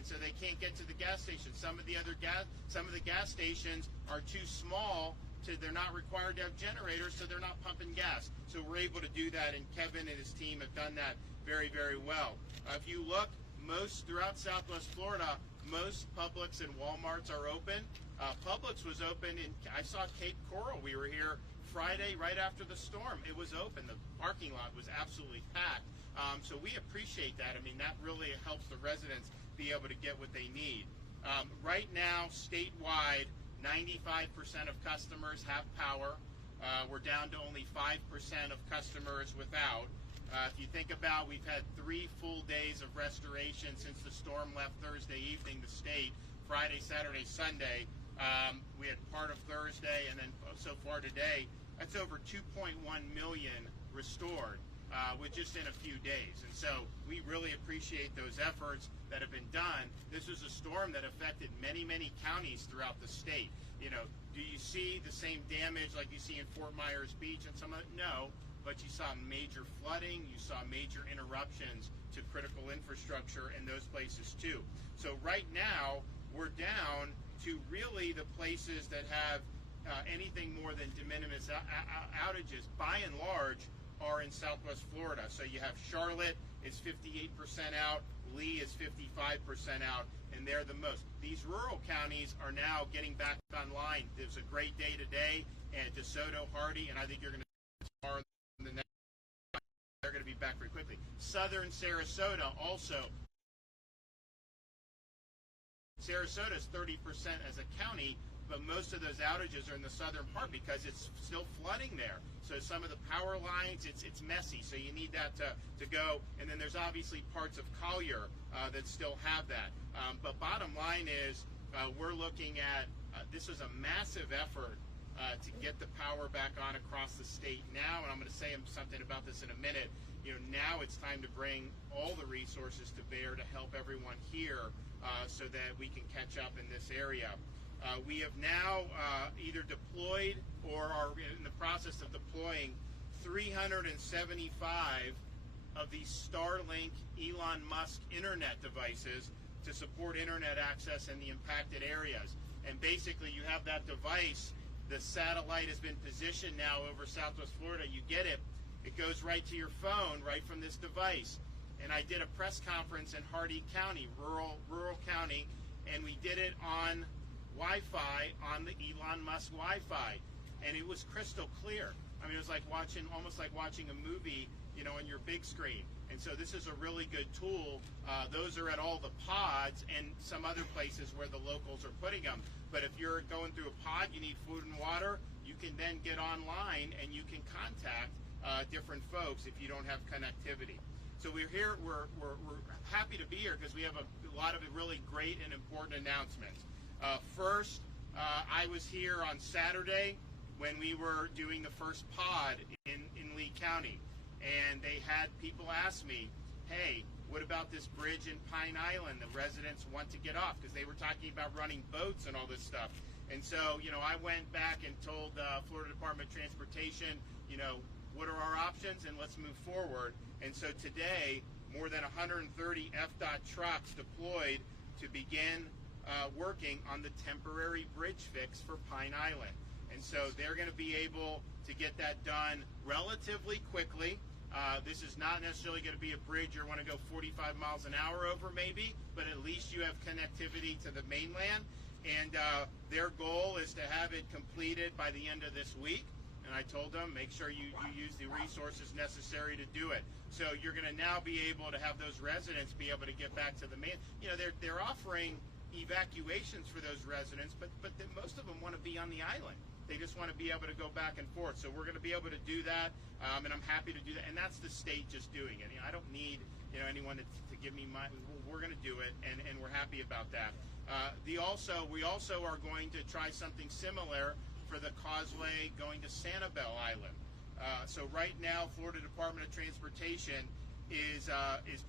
and so they can't get to the gas station. Some of the gas stations are too small they're not required to have generators, so they're not pumping gas. So we're able to do that, and Kevin and his team have done that very, very well. If you look, throughout Southwest Florida, most Publix and Walmarts are open. Publix was open, I saw Cape Coral. We were here Friday right after the storm. It was open. The parking lot was absolutely packed. So we appreciate that. I mean, that really helps the residents be able to get what they need. Right now, statewide, 95% of customers have power. We're down to only 5% of customers without. If you think about, we've had 3 full days of restoration since the storm left Thursday evening, the state, Friday, Saturday, Sunday. We had part of Thursday, and then so far today, that's over 2.1 million restored with just in a few days. And so we really appreciate those efforts that have been done. This was a storm that affected many, many counties throughout the state. You know, do you see the same damage like you see in Fort Myers Beach and some of it? No, but you saw major flooding, you saw major interruptions to critical infrastructure in those places too. So right now, we're down to really the places that have anything more than de minimis outages, by and large, are in Southwest Florida. So you have Charlotte is 58% out, Lee is 55% out, and they're the most. These rural counties are now getting back online. There's a great day today at DeSoto, Hardy, and I think you're going to tomorrow. They're going to be back very quickly. Southern Sarasota also. Sarasota is 30% as a county, but most of those outages are in the southern part because it's still flooding there. So some of the power lines, it's messy. So you need that to go. And then there's obviously parts of Collier that still have that. But bottom line is we're looking at this is a massive effort to get the power back on across the state now. And I'm going to say something about this in a minute. You know, now it's time to bring all the resources to bear to help everyone here so that we can catch up in this area. We have now either deployed or are in the process of deploying 375 of these Starlink Elon Musk internet devices to support internet access in the impacted areas. And basically you have that device, the satellite has been positioned now over Southwest Florida. You get it, it goes right to your phone, right from this device. And I did a press conference in Hardy County, rural county, and we did it on Wi-Fi, on the Elon Musk Wi-Fi, and it was crystal clear. I mean, it was like almost like watching a movie, you know, on your big screen. And so this is a really good tool. Those are at all the pods and some other places where the locals are putting them. But if you're going through a pod, you need food and water, you can then get online and you can contact different folks if you don't have connectivity. So we're here, we're happy to be here because we have a lot of really great and important announcements. First, I was here on Saturday when we were doing the first pod in Lee County, and they had people ask me, hey, what about this bridge in Pine Island? The residents want to get off because they were talking about running boats and all this stuff. And so, you know, I went back and told Florida Department of Transportation, you know, what are our options, and let's move forward. And so today, more than 130 FDOT trucks deployed to begin working on the temporary bridge fix for Pine Island. And so they're going to be able to get that done relatively quickly. This is not necessarily going to be a bridge you want to go 45 miles an hour over maybe, but at least you have connectivity to the mainland. And their goal is to have it completed by the end of this week. And I told them, make sure you use the resources necessary to do it. So you're going to now be able to have those residents be able to get back to the main. You know, they're offering evacuations for those residents, but most of them want to be on the island. They just want to be able to go back and forth. So we're going to be able to do that, and I'm happy to do that. And that's the state just doing it. You know, I don't need anyone to give me my. We're going to do it, and we're happy about that. We also are going to try something similar for the causeway going to Sanibel Island. So right now, Florida Department of Transportation is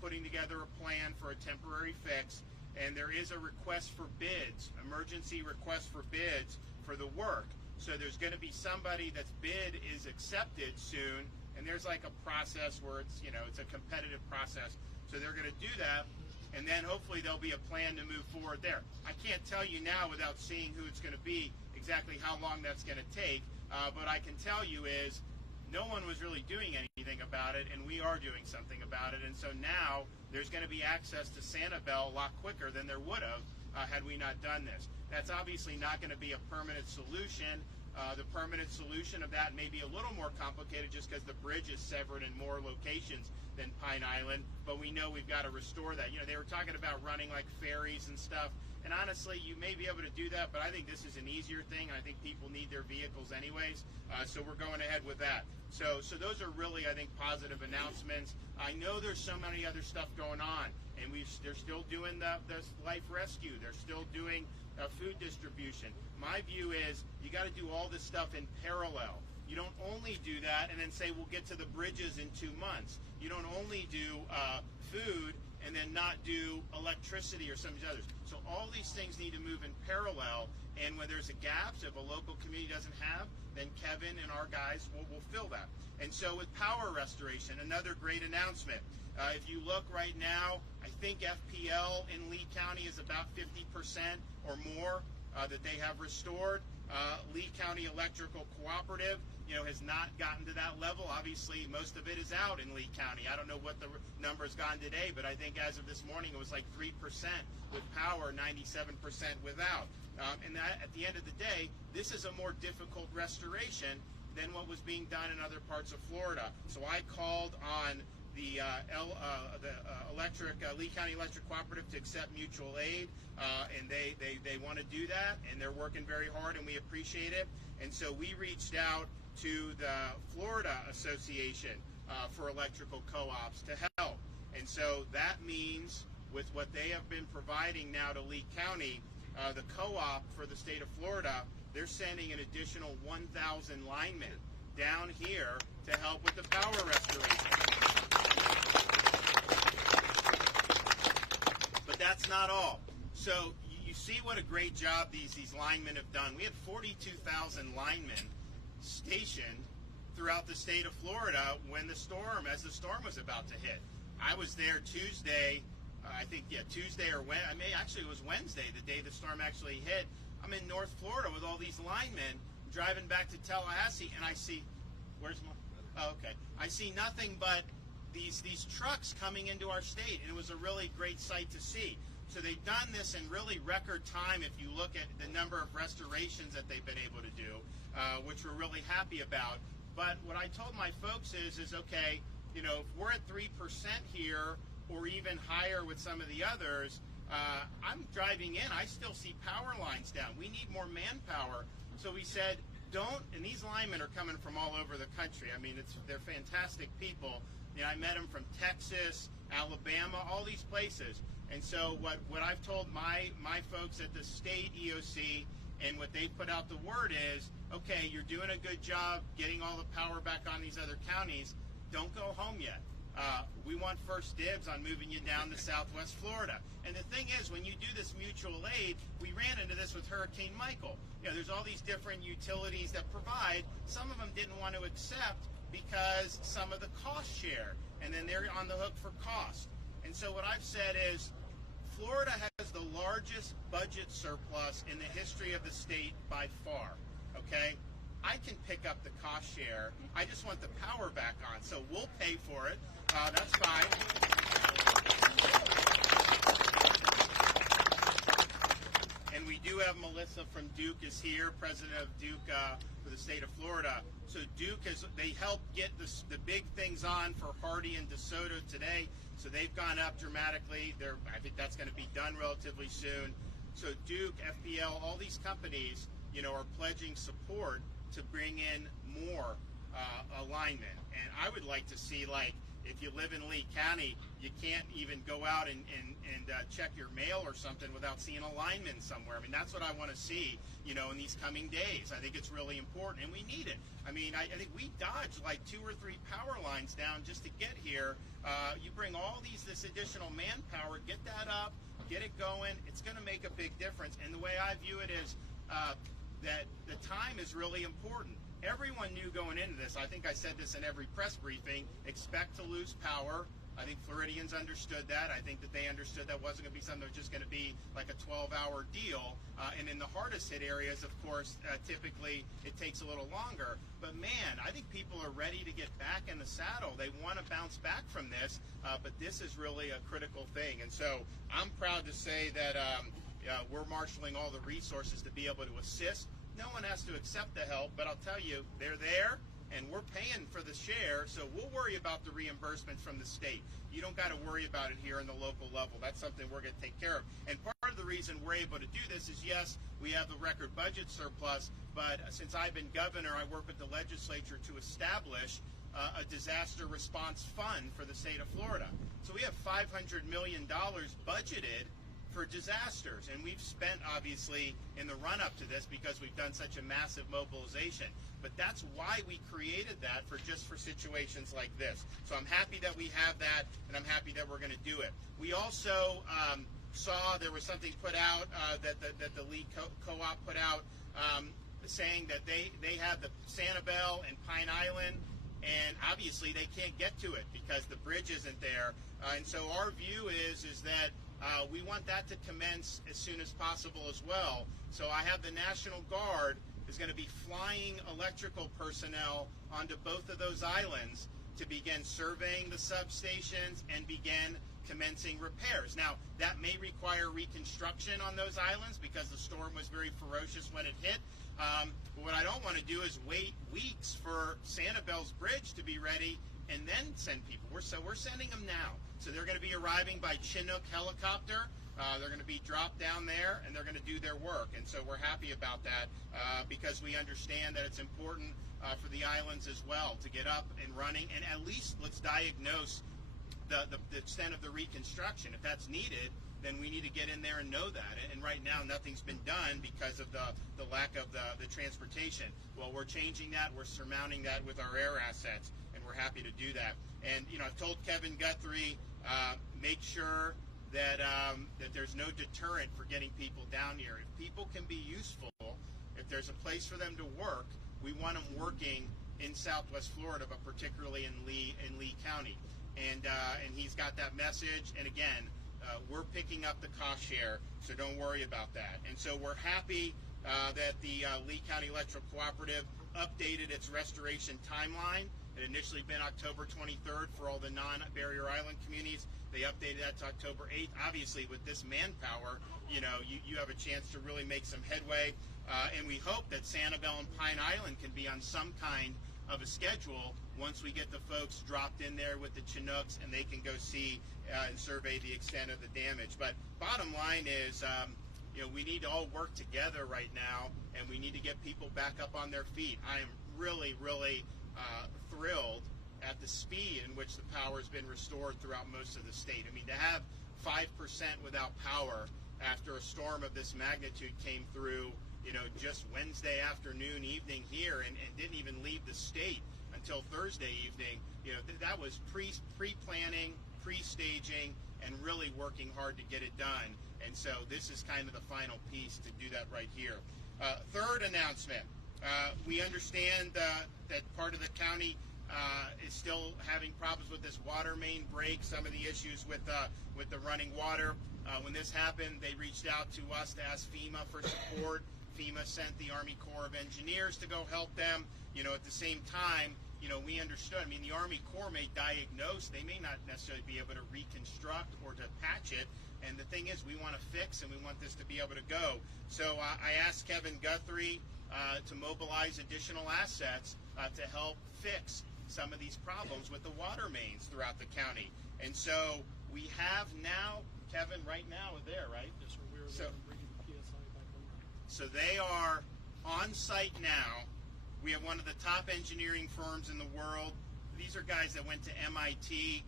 putting together a plan for a temporary fix, and there is a request for bids, emergency request for bids for the work. So there's going to be somebody that's bid is accepted soon, and there's like a process where it's, you know, it's a competitive process. So they're going to do that, and and then hopefully there'll be a plan to move forward there. I can't tell you now without seeing who it's going to be exactly how long that's going to take, but I can tell you is no one was really doing anything about it, and we are doing something about it. And so now there's going to be access to Sanibel a lot quicker than there would have had we not done this. That's obviously not going to be a permanent solution. The permanent solution of that may be a little more complicated just because the bridge is severed in more locations than Pine Island, but we know we've got to restore that. You know, they were talking about running like ferries and stuff, and honestly, you may be able to do that, but I think this is an easier thing, and I think people need their vehicles anyways, so we're going ahead with that. So those are really, I think, positive announcements. I know there's so many other stuff going on, and they're still doing the life rescue. They're still doing food distribution. My view is you got to do all this stuff in parallel. You don't only do that and then say we'll get to the bridges in 2 months. You don't only do food and then not do electricity or some of these others. So all these things need to move in parallel, and when there's a gap, if a local community doesn't have, then Kevin and our guys will fill that. And so with power restoration, another great announcement. If you look right now, I think FPL in Lee County is about 50% or more that they have restored. Lee County Electrical Cooperative, has not gotten to that level. Obviously, most of it is out in Lee County. I don't know what the number has gone today, but I think as of this morning, it was like 3% with power, 97% without. And that, at the end of the day, this is a more difficult restoration than what was being done in other parts of Florida. So I called on the Lee County Electric Cooperative to accept mutual aid, and they want to do that, and they're working very hard, and we appreciate it. And so we reached out to the Florida Association for Electrical Co-ops to help. And so that means with what they have been providing now to Lee County, the co-op for the state of Florida, they're sending an additional 1,000 linemen down here to help with the power restoration. But that's not all. So you see what a great job these linemen have done. We had 42,000 linemen stationed throughout the state of Florida as the storm was about to hit. I was there Tuesday, Tuesday or it was Wednesday, the day the storm actually hit. I'm in North Florida with all these linemen driving back to Tallahassee, and I see, I see nothing but these trucks coming into our state, and it was a really great sight to see. So they've done this in really record time if you look at the number of restorations that they've been able to do, which we're really happy about. But what I told my folks is okay, if we're at 3% here or even higher with some of the others, I'm driving in, I still see power lines down. We need more manpower. So we said, and these linemen are coming from all over the country. I mean, they're fantastic people. I met them from Texas, Alabama, all these places. And so what I've told my folks at the state EOC and what they put out the word is, okay, you're doing a good job getting all the power back on these other counties. Don't go home yet. We want first dibs on moving you down to Southwest Florida. And the thing is, when you do this mutual aid, we ran into this with Hurricane Michael. There's all these different utilities that provide. Some of them didn't want to accept because some of the cost share, and then they're on the hook for cost. And so what I've said is, Florida has the largest budget surplus in the history of the state by far, okay? I can pick up the cost share. I just want the power back on, so we'll pay for it. That's fine. And we do have Melissa from Duke is here, president of Duke for the state of Florida. So Duke they helped get the big things on for Hardy and DeSoto today. So they've gone up dramatically. I think that's going to be done relatively soon. So Duke, FPL, all these companies, are pledging support to bring in more alignment. And I would like to see, if you live in Lee County, you can't even go out and check your mail or something without seeing a lineman somewhere. I mean, that's what I want to see, in these coming days. I think it's really important, and we need it. I mean, I think we dodged 2 or 3 power lines down just to get here. You bring all this additional manpower, get that up, get it going. It's going to make a big difference. And the way I view it is that the time is really important. Everyone knew going into this, I think I said this in every press briefing, expect to lose power I think Floridians understood that. I think that they understood that wasn't going to be something that was just going to be like a 12-hour deal. And in the hardest hit areas, of course, typically it takes a little longer. But man, I think people are ready to get back in the saddle. They want to bounce back from this, but this is really a critical thing. And so I'm proud to say that we're marshaling all the resources to be able to assist. No one has to accept the help, but I'll tell you, they're there. And we're paying for the share, so we'll worry about the reimbursement from the state. You don't got to worry about it here in the local level. That's something we're going to take care of. And part of the reason we're able to do this is, yes, we have the record budget surplus, but since I've been governor, I work with the legislature to establish a disaster response fund for the state of Florida. So we have $500 million budgeted for disasters, and we've spent obviously in the run-up to this because we've done such a massive mobilization. But that's why we created that for situations like this. So I'm happy that we have that, and I'm happy that we're going to do it. We also saw there was something put out that the league co-op put out saying that they have the Sanibel and Pine Island, and obviously they can't get to it because the bridge isn't there. And so our view is that we want that to commence as soon as possible as well. So I have the National Guard is going to be flying electrical personnel onto both of those islands to begin surveying the substations and begin commencing repairs. Now, that may require reconstruction on those islands because the storm was very ferocious when it hit. But what I don't want to do is wait weeks for Sanibel's bridge to be ready and then send people. We're sending them now. So they're going to be arriving by Chinook helicopter. They're going to be dropped down there, and they're going to do their work. And so we're happy about that because we understand that it's important for the islands as well to get up and running. And at least let's diagnose the extent of the reconstruction. If that's needed, then we need to get in there and know that. And right now, nothing's been done because of the lack of the transportation. Well, we're changing that. We're surmounting that with our air assets, and we're happy to do that. And, you know, I've told Kevin Guthrie, make sure that there's no deterrent for getting people down here. If people can be useful, if there's a place for them to work, we want them working in Southwest Florida, but particularly in Lee County. And he's got that message. And again, we're picking up the cost share, so don't worry about that. And so we're happy that the Lee County Electric Cooperative updated its restoration timeline. It had initially been October 23rd for all the non-Barrier Island communities. They updated that to October 8th. Obviously, with this manpower, you know, you have a chance to really make some headway. And we hope that Sanibel and Pine Island can be on some kind of a schedule once we get the folks dropped in there with the Chinooks and they can go see and survey the extent of the damage. But bottom line is, you know, we need to all work together right now, and we need to get people back up on their feet. I am really, really thrilled at the speed in which the power has been restored throughout most of the state. I mean, to have 5% without power after a storm of this magnitude came through, you know, just Wednesday afternoon, evening here, and didn't even leave the state until Thursday evening, you know, that was pre-planning, pre-staging, and really working hard to get it done. And so this is kind of the final piece to do that right here. Third announcement. We understand that part of the county is still having problems with this water main break, some of the issues with the running water. When this happened, they reached out to us to ask FEMA for support. FEMA sent the Army Corps of Engineers to go help them. You know, at the same time, you know, we understood. I mean, the Army Corps may diagnose. They may not necessarily be able to reconstruct or to patch it. And the thing is, we want to fix, and we want this to be able to go. So I asked Kevin Guthrie to mobilize additional assets to help fix some of these problems with the water mains throughout the county. And so we have now, Kevin, right now, we're there, right? Yes, sir. We're there bringing the PSI back on. So they are on site now. We have one of the top engineering firms in the world. These are guys that went to MIT.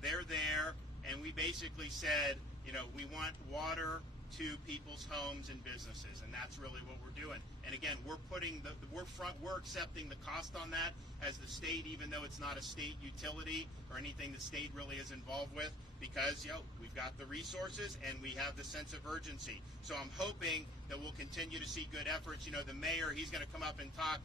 They're there, and we basically said, you know, we want water to people's homes and businesses, and that's really what we're doing. And again, we're accepting the cost on that as the state, even though it's not a state utility or anything the state really is involved with, because, you know, we've got the resources and we have the sense of urgency. So I'm hoping that we'll continue to see good efforts. You know, the mayor, he's going to come up and talk.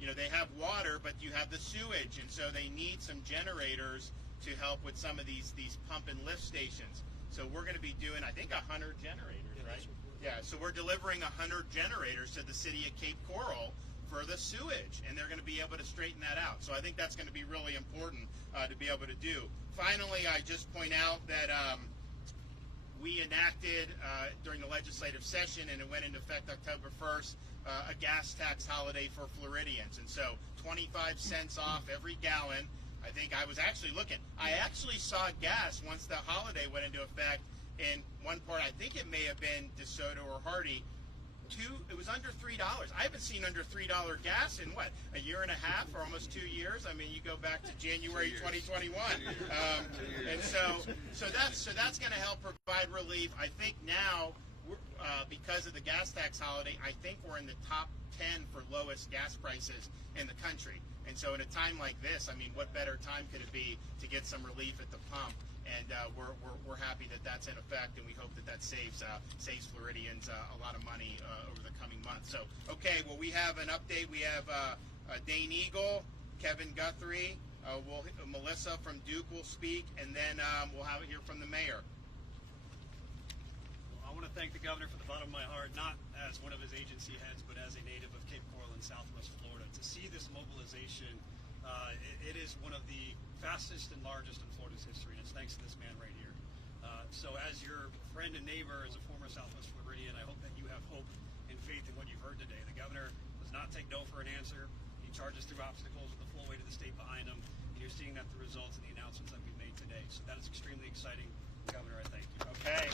You know, they have water, but you have the sewage, and so they need some generators to help with some of these pump and lift stations. So we're going to be doing, I think, 100 generators, right? Yeah, so we're delivering 100 generators to the city of Cape Coral for the sewage, and they're going to be able to straighten that out. So I think that's going to be really important to be able to do. Finally, I just point out that we enacted during the legislative session, and it went into effect October 1st, a gas tax holiday for Floridians. And so 25 cents off every gallon. I think I was actually looking. I actually saw gas once the holiday went into effect in one part. I think it may have been DeSoto or Hardy. It was under $3. I haven't seen under $3 gas in what, a year and a half or almost 2 years. I mean, you go back to January 2021, and so that's going to help provide relief. I think now, because of the gas tax holiday, I think we're in the top 10 for lowest gas prices in the country. And so, in a time like this, I mean, what better time could it be to get some relief at the pump? And we're happy that that's in effect, and we hope that saves Floridians a lot of money over the coming months. So, okay, well, we have an update. We have Dane Eagle, Kevin Guthrie, Melissa from Duke will speak, and then we'll have it here from the mayor. Well, I want to thank the governor from the bottom of my heart, not as one of his agency heads, but as a native of Cape Coral in Southwest Florida. To see this mobilization, it is one of the fastest and largest in Florida's history, and it's thanks to this man right here. So as your friend and neighbor, as a former Southwest Floridian, I hope that you have hope and faith in what you've heard today. The governor does not take no for an answer. He charges through obstacles with the full weight of the state behind him, and you're seeing that the results and the announcements that we've made today. So that is extremely exciting. Governor, I thank you. Okay.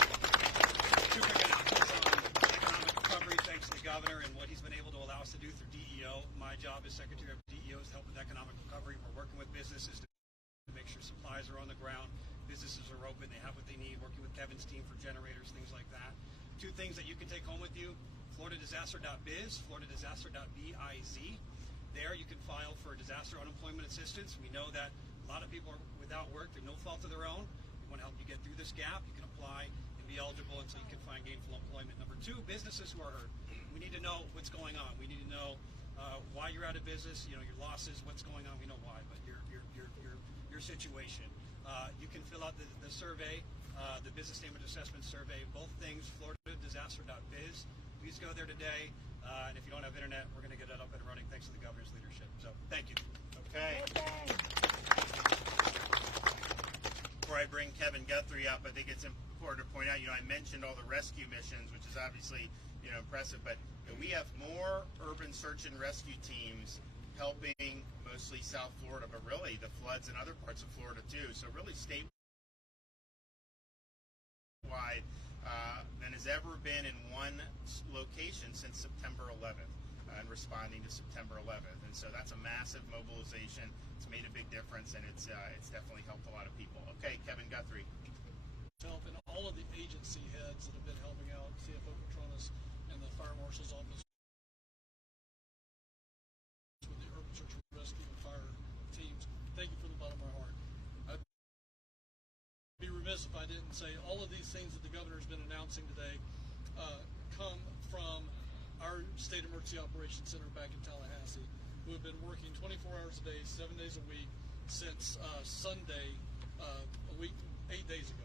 Two quick announcements on economic recovery, thanks to the governor and what he's been able to allow us to do through DEO. My job as Secretary of DEO is to help with economic recovery. We're working with businesses to make sure supplies are on the ground, businesses are open, they have what they need, working with Kevin's team for generators, things like that. Two things that you can take home with you, floridadisaster.biz, floridadisaster.biz. There you can file for disaster unemployment assistance. We know that a lot of people are without work through no fault of their own. We want to help you get through this gap. You can apply and be eligible until you can find gainful employment. Number two, businesses who are hurt. We need to know what's going on. We need to know why you're out of business, you know, your losses, what's going on. We know why, but your situation. You can fill out the survey, the business damage assessment survey, both things, floridadisaster.biz. Please go there today. And if you don't have internet, we're going to get it up and running thanks to the governor's leadership. So thank you. Okay. Before I bring Kevin Guthrie up, I think it's important to point out, I mentioned all the rescue missions, which is obviously, impressive, but we have more urban search and rescue teams helping mostly South Florida, but really the floods in other parts of Florida too. So really statewide than has ever been in one location since September 11th and responding to September 11th. And so that's a massive mobilization. It's made a big difference, and it's definitely helped a lot of people. Okay, Kevin Guthrie. Help and all of the agency heads that have been helping out, CFO Petronas and the Fire Marshal's Office with the Urban Search and Rescue and Fire teams. Thank you from the bottom of my heart. I'd be remiss if I didn't say all of these things that the governor has been announcing today come from our State Emergency Operations Center back in Tallahassee, who have been working 24 hours a day, 7 days a week since Sunday, a week, 8 days ago.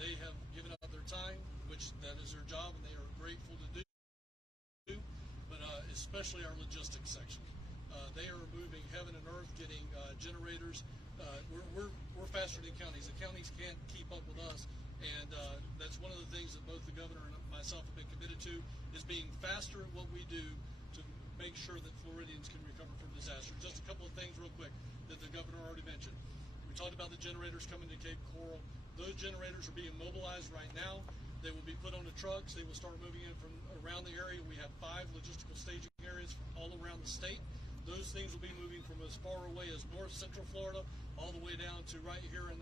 They have given up their time, which that is their job, and they are grateful to do. But especially our logistics section, they are moving heaven and earth, getting generators. We're faster than counties. The counties can't keep up with us, and that's one of the things that both the governor and myself have been committed to, is being faster at what we do to make sure that Floridians can recover from disaster. Just a couple of things real quick that the governor already mentioned. We talked about the generators coming to Cape Coral. Those generators are being mobilized right now. They will be put on the trucks. They will start moving in from around the area. We have 5 logistical staging areas all around the state. Those things will be moving from as far away as North Central Florida all the way down to right here in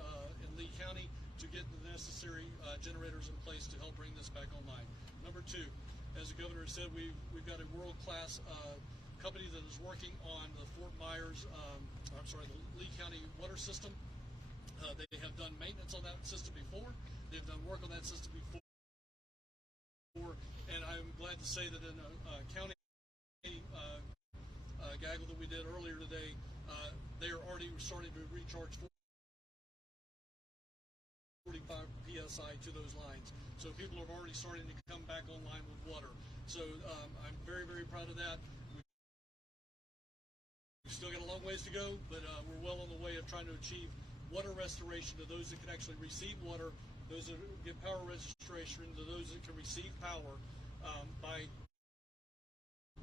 Lee County to get the necessary generators in place to help bring this back online. Number 2, as the governor said, we've got a world-class company that is working on the the Lee County water system. They have done maintenance on that system before. They've done work on that system before. And I'm glad to say that in a county gaggle that we did earlier today, they are already starting to recharge PSI to those lines. So people are already starting to come back online with water. So I'm very, very proud of that. We've still got a long ways to go, but we're well on the way of trying to achieve water restoration to those that can actually receive water, those that get power restoration to those that can receive power by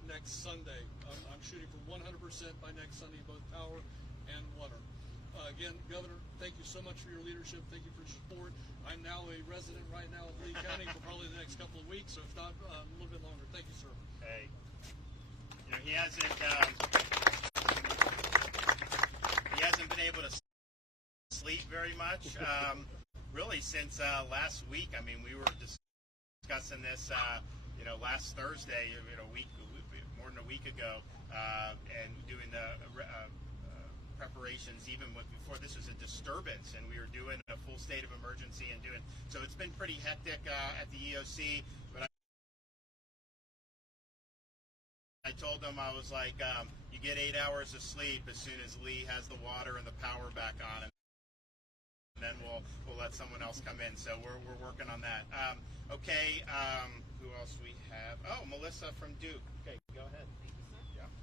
next Sunday. I'm shooting for 100% by next Sunday, both power and water. Again, Governor, thank you so much for your leadership. Thank you for your support. I'm now a resident right now of Lee County for probably the next couple of weeks, so if not a little bit longer. Thank you, sir. Hey, he hasn't been able to sleep very much, really since last week. I mean, we were discussing this, last Thursday, more than a week ago, and doing the preparations even before this was a disturbance, and we were doing a full state of emergency and doing. So it's been pretty hectic at the EOC, but I told them, I was like, you get 8 hours of sleep as soon as Lee has the water and the power back on, and then we'll let someone else come in. So we're working on that. Okay, who else we have? Oh, Melissa from Duke. Okay, go ahead. Thank you, sir. Yeah.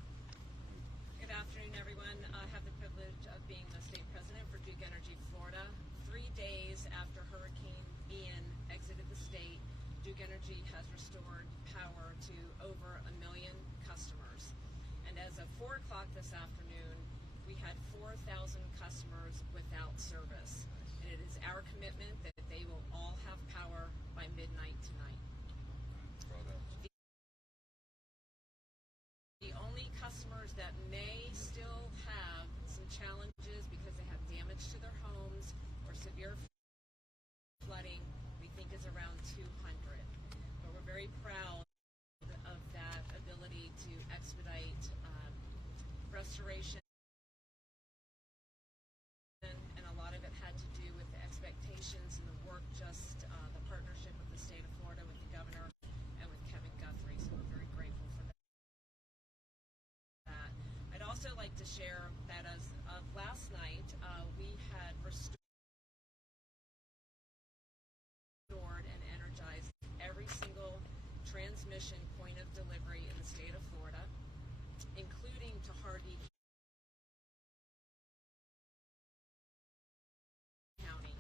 Good afternoon, everyone. I have the privilege of being the state president for Duke Energy Florida. 3 days after Hurricane Ian exited the state, Duke Energy has restored power to over 1 million customers. And as of 4 o'clock this afternoon, we had 4,000 customers without service. And it is our commitment that they will all have power by midnight tonight. The only customers that may still have some challenges because they have damage to their homes or severe flooding, we think is around 200. But we're very proud of that ability to expedite restoration, and a lot of it had to do with the expectations and the work, just the partnership with the state of Florida, with the governor, and with Kevin Guthrie. So we're very grateful for that. I'd also like to share that as of last night, we had restored and energized every single transmission point of delivery in the state of Florida, including to Hardy County.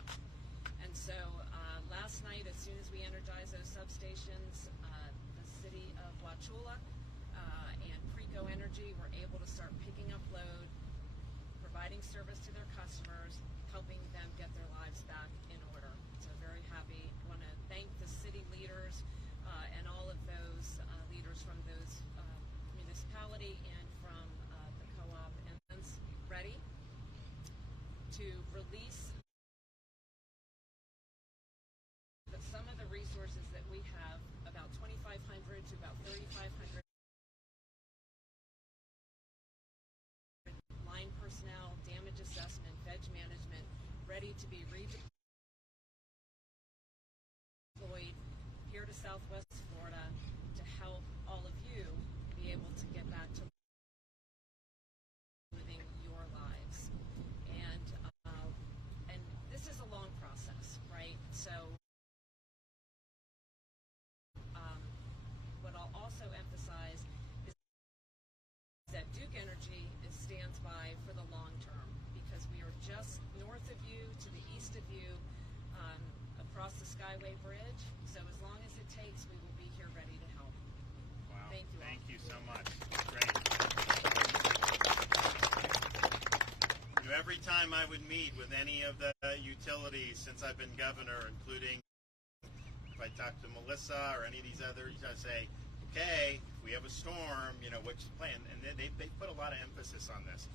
And so last night, as soon as we energized those substations, the city of Wauchula and Preco Energy were able to start picking up load, providing service to their customers, helping them get their lives back in order. So very happy. I want to thank the city leaders and all of those leaders from those municipality and from the co-op, and ready to release some of the resources that we have, about 2,500 to about 3,500 line personnel, damage assessment, veg management, ready to be redeployed here to Southwest Florida to help all of you be able to get back to living your lives. And this is a long process, right? So what I'll also emphasize is that Duke Energy stands by for the long term, because we are just north of you, to the east of you, across the Skyway Bridge. So as long as it takes, we will be here ready to help. Wow. Thank you. Thank you so much. Great. Every time I would meet with any of the utilities since I've been governor, including if I talk to Melissa or any of these others, I say, okay, if we have a storm, what's the plan? And then they put a lot of emphasis on this.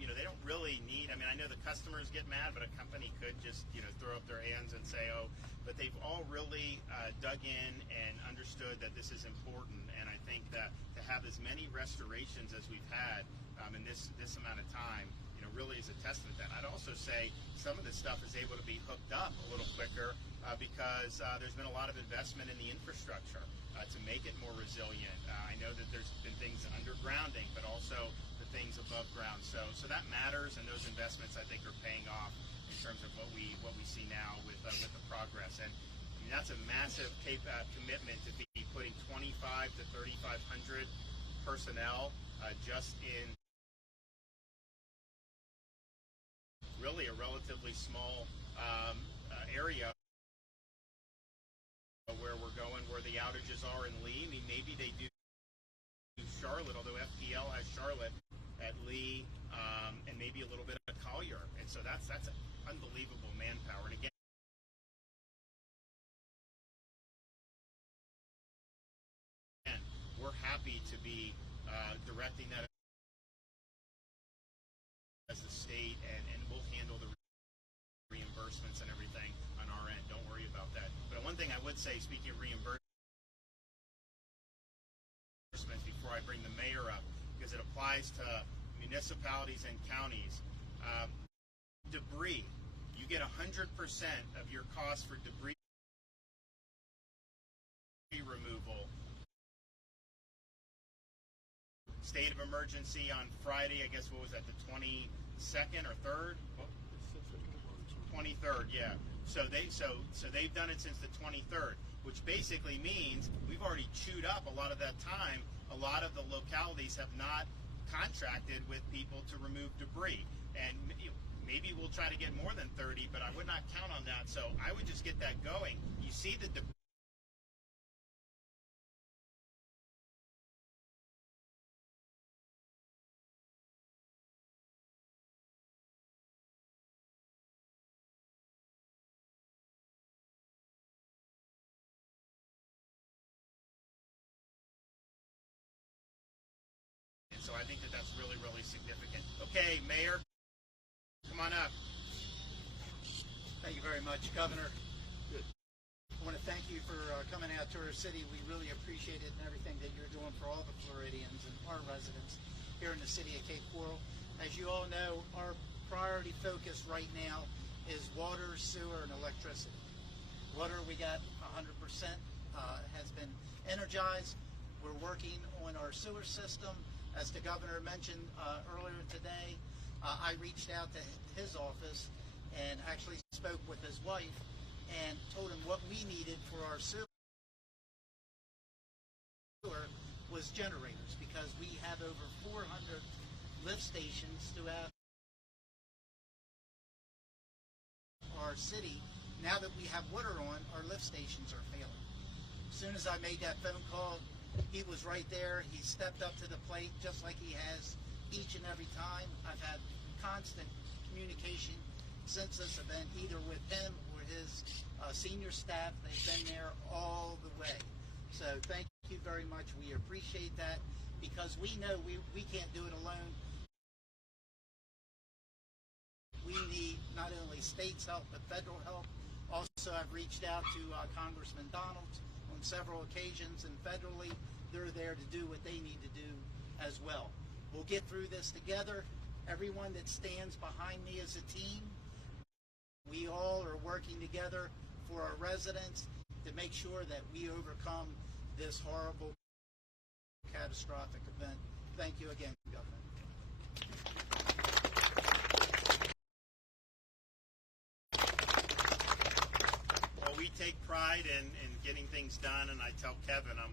They don't really need, I know the customers get mad, but a company could just, throw up their hands and say, oh, but they've all really dug in and understood that this is important. And I think that to have as many restorations as we've had in this amount of time, really is a testament to that. I'd also say some of this stuff is able to be hooked up a little quicker because there's been a lot of investment in the infrastructure to make it more resilient. I know that there's been things undergrounding, but also the things above ground. So that matters, and those investments, I think, are paying off in terms of what we see now with the progress. And I mean, that's a massive commitment to be putting 2,500 to 3,500 personnel just in really a relatively small area where we're going, where the outages are in Lee. I mean, maybe they do Charlotte, although FPL has Charlotte at Lee, and maybe a little bit of Collier. And so that's unbelievable manpower. And again, we're happy to be directing that as a state, and we'll handle the reimbursements and everything on our end. Don't worry about that. But one thing I would say, speaking of reimbursements, before I bring the mayor up, because it applies to municipalities and counties, debris. You get 100% of your cost for debris removal. State of emergency on Friday, I guess, what was that, the 22nd or 3rd? 23rd, yeah. So they've done it since the 23rd, which basically means we've already chewed up a lot of that time. A lot of the localities have not contracted with people to remove debris. And maybe we'll try to get more than 30, but I would not count on that. So I would just get that going. You see the debris. So I think that's really, really significant. Okay, Mayor, come on up. Thank you very much, Governor. Good. I want to thank you for coming out to our city. We really appreciate it and everything that you're doing for all the Floridians and our residents here in the city of Cape Coral. As you all know, our priority focus right now is water, sewer, and electricity. Water, we got 100%, has been energized. We're working on our sewer system. As the governor mentioned earlier today, I reached out to his office and actually spoke with his wife and told him what we needed for our sewer was generators, because we have over 400 lift stations throughout our city. Now that we have water on, our lift stations are failing. As soon as I made that phone call, he was right there. He stepped up to the plate just like he has each and every time. I've had constant communication since this event, either with him or his senior staff. They've been there all the way. So thank you very much. We appreciate that, because we know we can't do it alone. We need not only state's help, but federal help. Also, I've reached out to Congressman Donald on several occasions, and federally, they're there to do what they need to do as well. We'll get through this together. Everyone that stands behind me as a team, we all are working together for our residents to make sure that we overcome this horrible, catastrophic event. Thank you again, Governor. Well, we take pride in getting things done, and I tell Kevin, I'm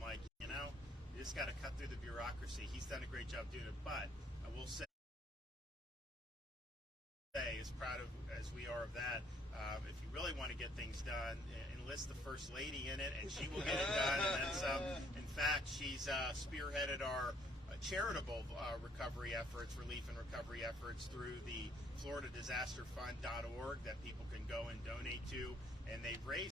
like, you just got to cut through the bureaucracy. He's done a great job doing it, but I will say, as proud of as we are of that, if you really want to get things done, enlist the First Lady in it, and she will get it done, and then some. In fact, she's spearheaded our charitable recovery efforts, relief and recovery efforts through the FloridaDisasterFund.org that people can go and donate to, and they've raised